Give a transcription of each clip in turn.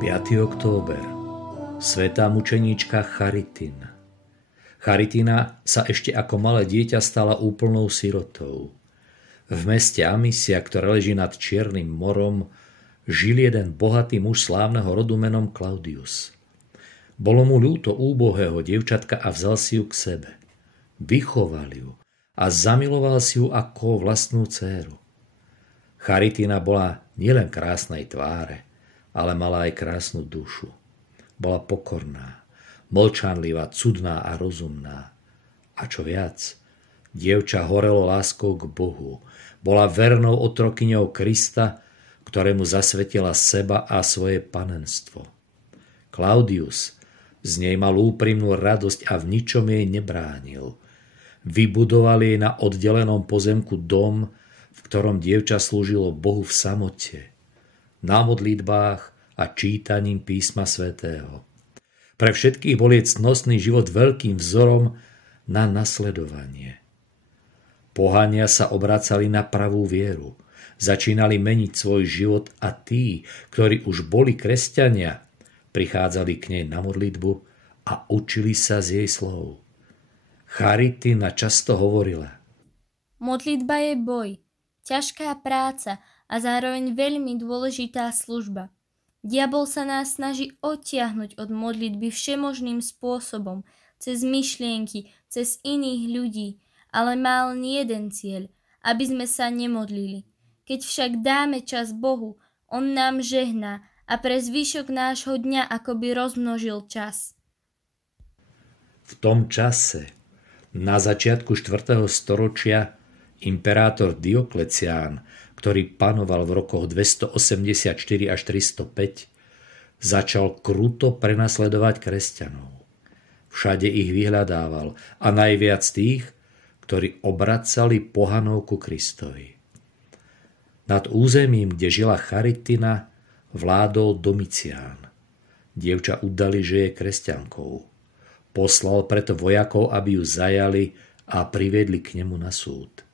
5. október. Svätá mučeníčka Charitina. Charitina sa ešte ako malé dieťa stala úplnou sirotou. V meste Amisia, ktoré leží nad Čiernym morom, žil jeden bohatý muž slávneho rodu menom Claudius. Bolo mu ľúto úbohého dievčatka a vzal si ju k sebe. Vychoval ju a zamiloval si ju ako vlastnú dcéru. Charitina bola nielen krásnej tváre, ale mala aj krásnu dušu. Bola pokorná, mlčanlivá, cudná a rozumná. A čo viac, dievča horelo láskou k Bohu. Bola vernou otrokyňou Krista, ktorému zasvetila seba a svoje panenstvo. Claudius z nej mal úprimnú radosť a v ničom jej nebránil. Vybudoval jej na oddelenom pozemku dom, v ktorom dievča slúžilo Bohu v samote, na modlitbách a čítaním písma svätého. Pre všetkých bol jej cnostný život veľkým vzorom na nasledovanie. Pohania sa obracali na pravú vieru, začínali meniť svoj život a tí, ktorí už boli kresťania, prichádzali k nej na modlitbu a učili sa z jej slov. Charitina často hovorila: Modlitba je boj, ťažká práca a zároveň veľmi dôležitá služba. Diabol sa nás snaží odtiahnuť od modlitby všemožným spôsobom, cez myšlienky, cez iných ľudí, ale má len jeden cieľ, aby sme sa nemodlili. Keď však dáme čas Bohu, on nám žehná a pre zvyšok nášho dňa akoby rozmnožil čas. V tom čase, na začiatku 4. storočia, imperátor Dioklecián, ktorý panoval v rokoch 284 až 305, začal kruto prenasledovať kresťanov. Všade ich vyhľadával a najviac tých, ktorí obracali pohanov ku Kristovi. Nad územím, kde žila Charitina, vládol Domicián. Dievča udali, že je kresťankou. Poslal preto vojakov, aby ju zajali a priviedli k nemu na súd.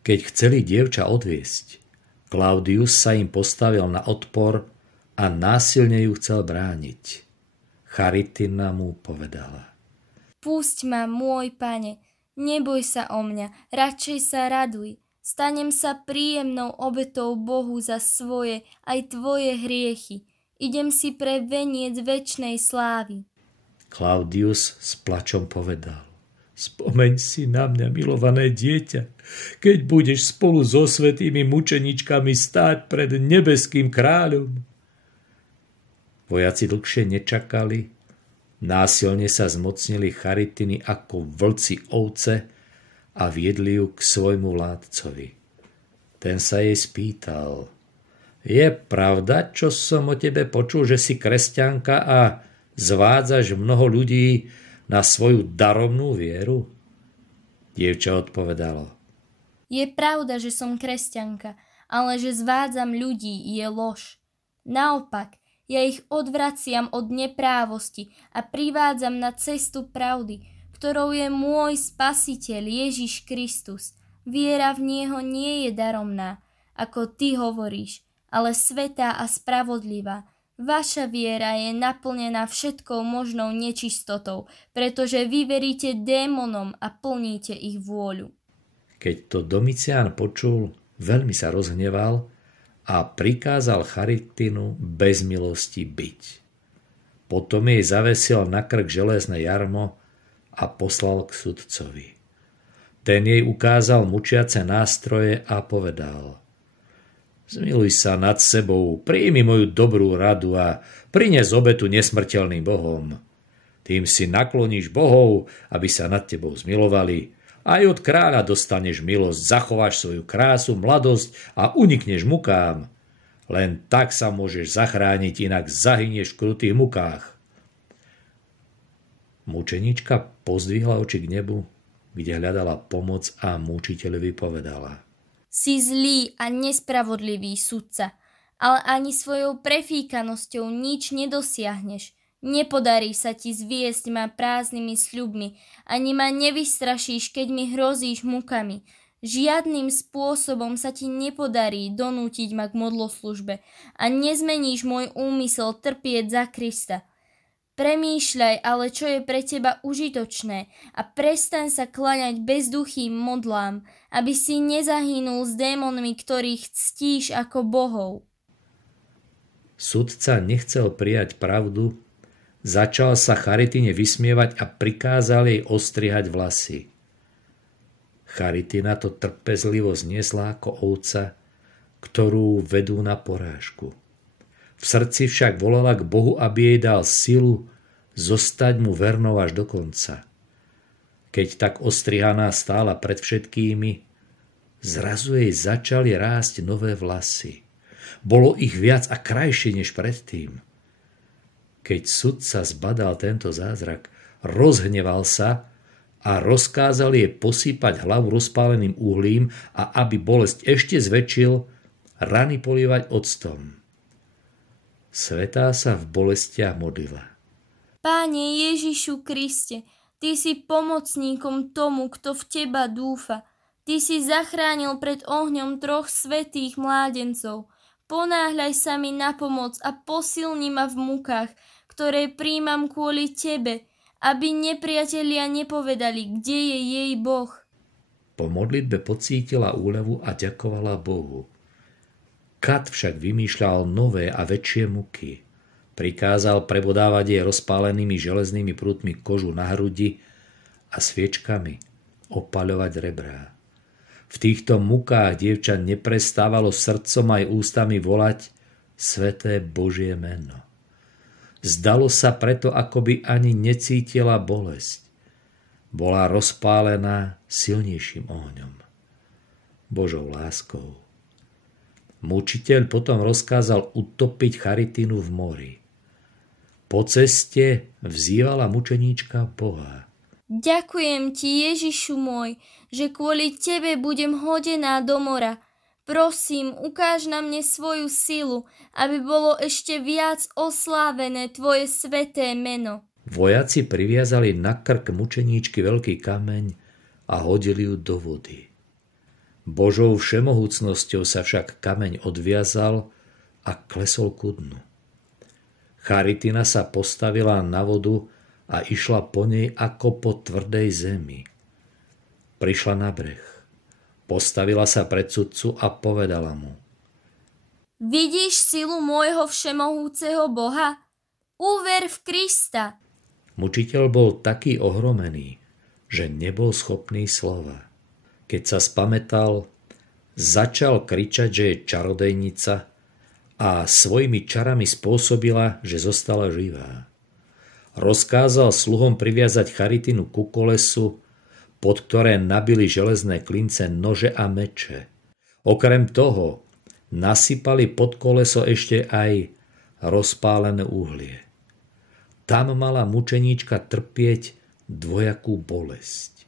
Keď chceli dievča odviesť, Claudius sa im postavil na odpor a násilne ju chcel brániť. Charitina mu povedala: Pusť ma, môj pane, neboj sa o mňa, radšej sa raduj. Stanem sa príjemnou obetou Bohu za svoje aj tvoje hriechy. Idem si pre veniec večnej slávy. Claudius s plačom povedal: Spomeň si na mňa, milované dieťa, keď budeš spolu so svätými mučeničkami stáť pred nebeským kráľom. Vojaci dlhšie nečakali, násilne sa zmocnili Charitiny ako vlci ovce a viedli ju k svojmu vládcovi. Ten sa jej spýtal: Je pravda, čo som o tebe počul, že si kresťanka a zvádzaš mnoho ľudí na svoju darovnú vieru? Dievča odpovedalo: Je pravda, že som kresťanka, ale že zvádzam ľudí je lož. Naopak, ja ich odvraciam od neprávosti a privádzam na cestu pravdy, ktorou je môj Spasiteľ Ježiš Kristus. Viera v Neho nie je daromná, ako ty hovoríš, ale svätá a spravodlivá. Vaša viera je naplnená všetkou možnou nečistotou, pretože vy veríte démonom a plníte ich vôľu. Keď to Domicián počul, veľmi sa rozhneval a prikázal Charitinu bez milosti biť. Potom jej zavesil na krk železné jarmo a poslal k sudcovi. Ten jej ukázal mučiace nástroje a povedal: Zmiluj sa nad sebou, príjmi moju dobrú radu a prines obetu nesmrteľným bohom. Tým si nakloníš bohov, aby sa nad tebou zmilovali. Aj od kráľa dostaneš milosť, zachováš svoju krásu, mladosť a unikneš mukám. Len tak sa môžeš zachrániť, inak zahynieš v krutých mukách. Mučenička pozdvihla oči k nebu, kde hľadala pomoc a mučiteľovi povedala: Si zlý a nespravodlivý sudca, ale ani svojou prefíkanosťou nič nedosiahneš. Nepodarí sa ti zviesť ma prázdnymi sľubmi, ani ma nevystrašíš, keď mi hrozíš mukami. Žiadnym spôsobom sa ti nepodarí donútiť ma k modloslužbe a nezmeníš môj úmysel trpieť za Krista. Premýšľaj ale, čo je pre teba užitočné a prestaň sa kláňať bezduchým modlám, aby si nezahynul s démonmi, ktorých ctíš ako bohov. Sudca nechcel prijať pravdu, začal sa Charitine vysmievať a prikázal jej ostrihať vlasy. Charitina to trpezlivo zniesla ako ovca, ktorú vedú na porážku. V srdci však volala k Bohu, aby jej dal silu zostať mu vernou až do konca. Keď tak ostrihaná stála pred všetkými, zrazu jej začali rásť nové vlasy. Bolo ich viac a krajšie než predtým. Keď sudca zbadal tento zázrak, rozhneval sa a rozkázal jej posýpať hlavu rozpáleným uhlím a aby bolesť ešte zväčšil, rany polievať octom. Svätá sa v bolestiach modlila. Páne Ježišu Kriste, Ty si pomocníkom tomu, kto v Teba dúfa. Ty si zachránil pred ohňom 3 svätých mládencov. Ponáhľaj sa mi na pomoc a posilni ma v mukách, ktoré príjmam kvôli Tebe, aby nepriatelia nepovedali, kde je jej Boh. Po modlitbe pocítila úľavu a ďakovala Bohu. Kat však vymýšľal nové a väčšie muky. Prikázal prebodávať jej rozpálenými železnými prútmi kožu na hrudi a sviečkami opaľovať rebrá. V týchto mukách dievča neprestávalo srdcom aj ústami volať Sväté Božie meno. Zdalo sa preto, akoby ani necítila bolesť. Bola rozpálená silnejším ohňom. Božou láskou. Mučiteľ potom rozkázal utopiť Charitínu v mori. Po ceste vzývala mučeníčka Boha. Ďakujem Ti, Ježišu môj, že kvôli Tebe budem hodená do mora. Prosím, ukáž na mne svoju silu, aby bolo ešte viac oslávené Tvoje sväté meno. Vojaci priviazali na krk mučeníčky veľký kameň a hodili ju do vody. Božou všemohúcnosťou sa však kameň odviazal a klesol ku dnu. Charitina sa postavila na vodu a išla po nej ako po tvrdej zemi. Prišla na breh. Postavila sa pred sudcu a povedala mu. Vidíš silu môjho všemohúceho Boha? Uver v Krista. Mučiteľ bol taký ohromený, že nebol schopný slova. Keď sa spamätal, začal kričať, že je čarodejnica a svojimi čarami spôsobila, že zostala živá. Rozkázal sluhom priviazať Charitinu ku kolesu, pod ktoré nabili železné klince, nože a meče. Okrem toho nasypali pod koleso ešte aj rozpálené uhlie. Tam mala mučeníčka trpieť dvojakú bolesť.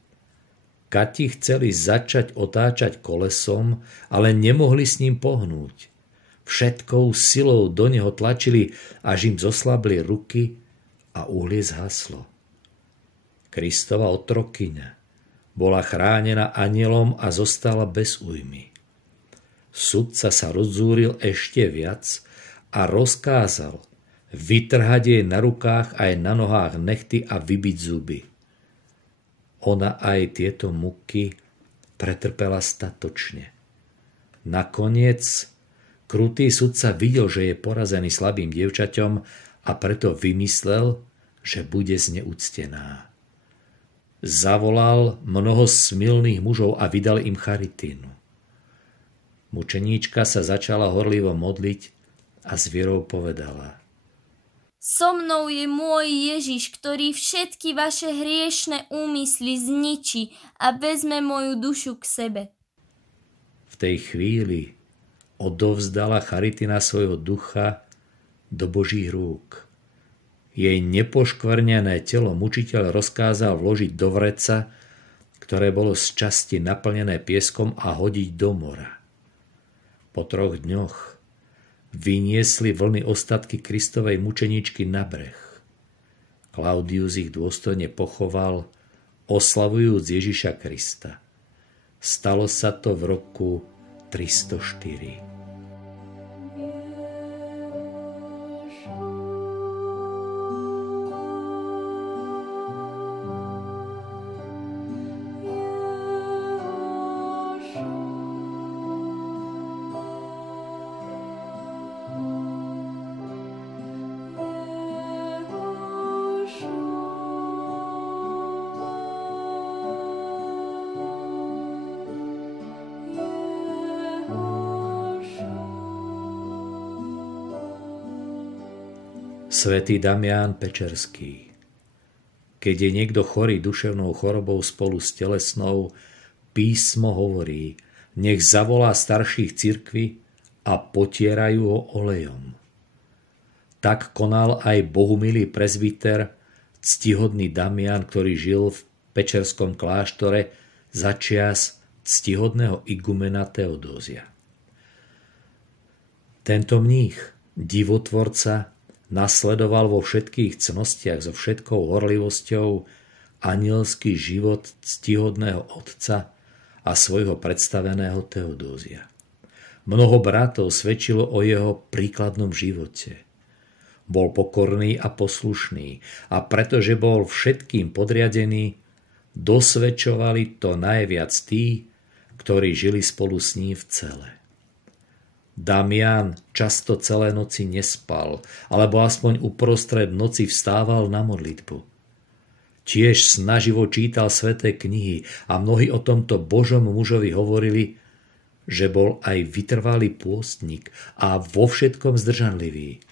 Kati chceli začať otáčať kolesom, ale nemohli s ním pohnúť. Všetkou silou do neho tlačili, až im zoslabli ruky a uhlie zhaslo. Kristova otrokyňa bola chránená anjelom a zostala bez újmy. Sudca sa rozzúril ešte viac a rozkázal vytrhať jej na rukách aj na nohách nechty a vybiť zuby. Ona aj tieto muky pretrpela statočne. Nakoniec krutý sudca videl, že je porazený slabým dievčaťom a preto vymyslel, že bude zneúctená. Zavolal mnoho smilných mužov a vydal im Charitínu. Mučeníčka sa začala horlivo modliť a s vierou povedala. So mnou je môj Ježiš, ktorý všetky vaše hriešne úmysly zničí a vezme moju dušu k sebe. V tej chvíli odovzdala Charitina svojho ducha do Božích rúk. Jej nepoškvrnené telo mučiteľ rozkázal vložiť do vreca, ktoré bolo z časti naplnené pieskom, a hodiť do mora. Po 3 dňoch vyniesli vlny ostatky Kristovej mučeníčky na breh. Klaudius ich dôstojne pochoval, oslavujúc Ježiša Krista. Stalo sa to v roku 304. Svätý Damián Pečerský. Keď je niekto chorý duševnou chorobou spolu s telesnou, písmo hovorí, nech zavolá starších cirkvi a potierajú ho olejom. Tak konal aj bohumilý prezbiter, ctihodný Damián, ktorý žil v Pečerskom kláštore za čias ctihodného igumena Teodózia. Tento mních, divotvorca, nasledoval vo všetkých cnostiach so všetkou horlivosťou anielský život ctihodného otca a svojho predstaveného Teodózia. Mnoho bratov svedčilo o jeho príkladnom živote. Bol pokorný a poslušný a pretože bol všetkým podriadený, dosvedčovali to najviac tí, ktorí žili spolu s ním v cele. Damián často celé noci nespal, alebo aspoň uprostred noci vstával na modlitbu. Tiež snaživo čítal sväté knihy a mnohí o tomto Božom mužovi hovorili, že bol aj vytrvalý pôstnik a vo všetkom zdržanlivý.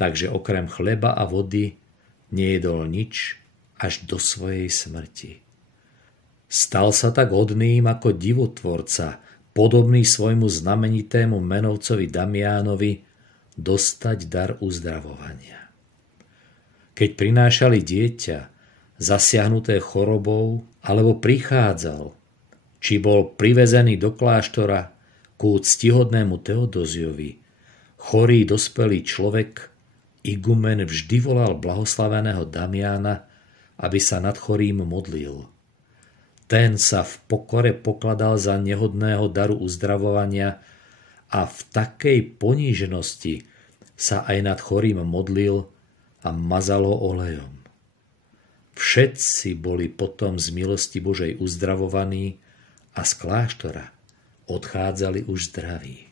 Takže okrem chleba a vody nejedol nič až do svojej smrti. Stal sa tak hodným ako divotvorca, podobný svojmu znamenitému menovcovi Damiánovi, dostať dar uzdravovania. Keď prinášali dieťa, zasiahnuté chorobou, alebo prichádzal, či bol privezený do kláštora ku ctihodnému Teodóziovi, chorý dospelý človek, igumen vždy volal blahoslaveného Damiána, aby sa nad chorým modlil. Ten sa v pokore pokladal za nehodného daru uzdravovania a v takej poníženosti sa aj nad chorým modlil a mazal ho olejom. Všetci boli potom z milosti Božej uzdravovaní a z kláštora odchádzali už zdraví.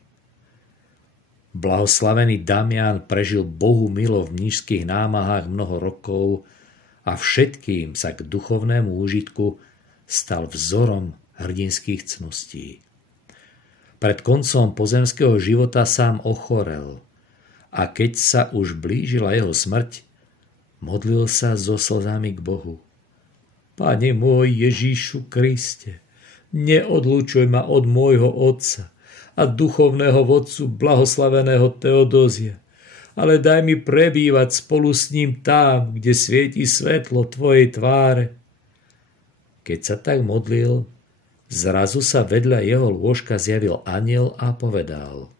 Blahoslavený Damián prežil Bohu milo v mníšskych námahách mnoho rokov a všetkým sa k duchovnému úžitku stal vzorom hrdinských cností. Pred koncom pozemského života sám ochorel a keď sa už blížila jeho smrť, modlil sa so slzami k Bohu. Pane môj Ježíšu Kriste, neodlučuj ma od môjho otca a duchovného vodcu blahoslaveného Teodózia, ale daj mi prebývať spolu s ním tam, kde svieti svetlo tvojej tváre. Keď sa tak modlil, zrazu sa vedľa jeho lôžka zjavil anjel a povedal: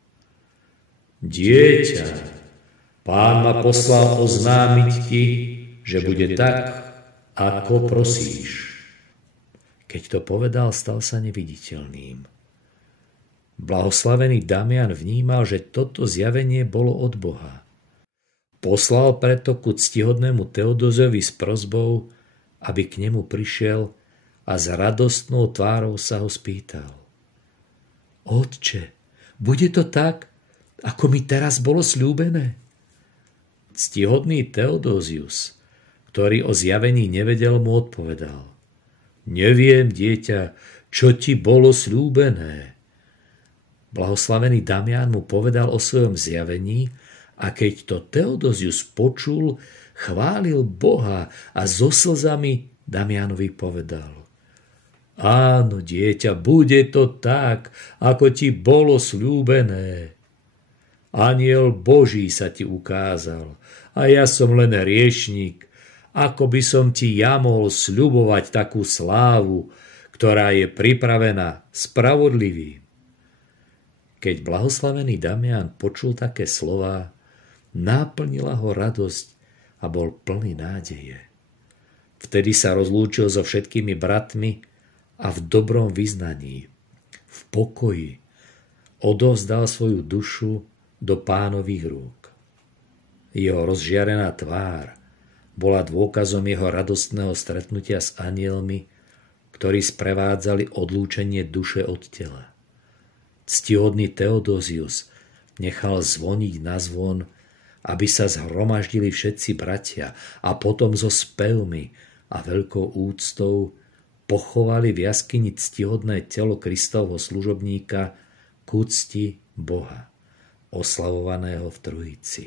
Dieťa, Pán ma poslal oznámiť ti, že bude tak, ako prosíš. Keď to povedal, stal sa neviditeľným. Blahoslavený Damián vnímal, že toto zjavenie bolo od Boha. Poslal preto ku ctihodnému Teodózovi s prosbou, aby k nemu prišiel a s radostnou tvárou sa ho spýtal: Otče, bude to tak, ako mi teraz bolo sľúbené? Ctihodný Teodózius, ktorý o zjavení nevedel, mu odpovedal: Neviem, dieťa, čo ti bolo sľúbené. Blahoslavený Damián mu povedal o svojom zjavení a keď to Teodózius počul, chválil Boha a so slzami Damiánovi povedal: Áno, dieťa, bude to tak, ako ti bolo sľúbené. Anjel Boží sa ti ukázal a ja som len riešnik. Ako by som ti ja mohol sľubovať takú slávu, ktorá je pripravená spravodlivým? Keď blahoslavený Damián počul také slová, náplnila ho radosť a bol plný nádeje. Vtedy sa rozlúčil so všetkými bratmi a v dobrom vyznaní, v pokoji odovzdal svoju dušu do Pánových rúk. Jeho rozžiarená tvár bola dôkazom jeho radostného stretnutia s anjelmi, ktorí sprevádzali odlúčenie duše od tela. Ctihodný Theodosius nechal zvoniť na zvon, aby sa zhromaždili všetci bratia a potom so spevmi a veľkou úctou pochovali v jaskyni ctihodné telo Kristovho služobníka k úcti Boha, oslavovaného v Trojici.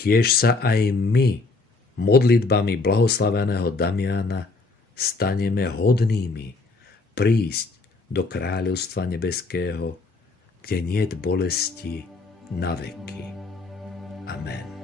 Kiež sa aj my modlitbami blahoslaveného Damiana staneme hodnými prísť do kráľovstva nebeského, kde niet bolesti na veky. Amen.